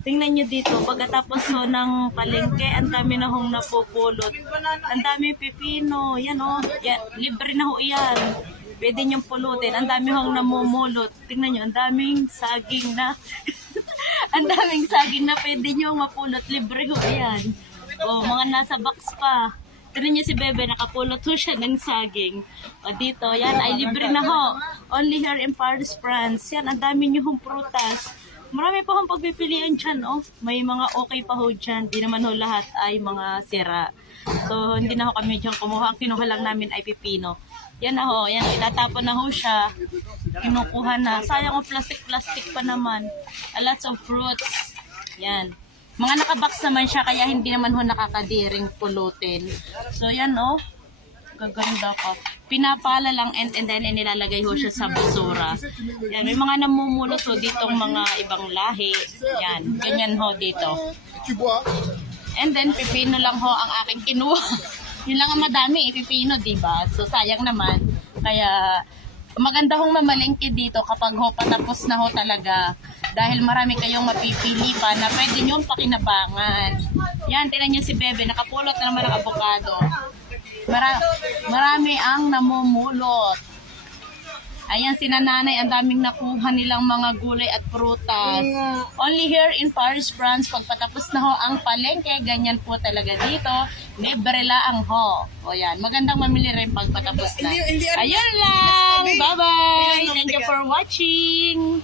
Tingnan nyo dito, pagkatapos ho ng palengke, ang dami na hong napupulot. Ang daming pipino, yan o. Yan, libre na ho yan. Pwede nyong pulutin. Ang dami hong namumulot. Tingnan nyo, ang daming saging na. Ang daming saging na pwede nyong mapulot. Libre ho yan. O, mga nasa box pa. Tingnan nyo si Bebe, nakapulot ho siya ng saging. O dito, yan ay libre na ho. Only here in Paris, France. Yan, ang dami nyo hong prutas. Marami pa hong pagpipilian dyan, oh. May mga okay pa ho dyan. Di naman ho lahat ay mga sira. So, hindi na ho kami dyan kumuha. Ang kinuha lang namin ay pipino. Yan na ho, yan. Itatapon na ho siya. Kinukuha na. Sayang o plastic-plastic pa naman. A lots of fruits. Yan. Mga nakabox naman siya, kaya hindi naman ho nakakadiring pulutin. So, yan, oh. Gaganda ka. Pinapala lang and then inilalagay ho siya sa basura. Yan, may mga namumulot ho ditong mga ibang lahi. Yan, ganyan ho dito. And then pipino lang ho ang aking kinuha. Yun lang ang madami, pipino, diba? So sayang naman. Kaya maganda hong mamalengke dito kapag ho patapos na ho talaga. Dahil marami kayong mapipili pa na pwede nyong pakinabangan. Yan, tinan nyo si Bebe, nakapulot na naman ng avocado. Marami ang namumulot. Ayan, si Nanay, ang daming nakuha nilang mga gulay at prutas. Only here in Paris, France, pagpatapos na ho ang palengke, ganyan po talaga dito. Libre lang ho. O yan, magandang mamili rin pagpatapos na. Ayun lang! Bye-bye! Thank you for watching!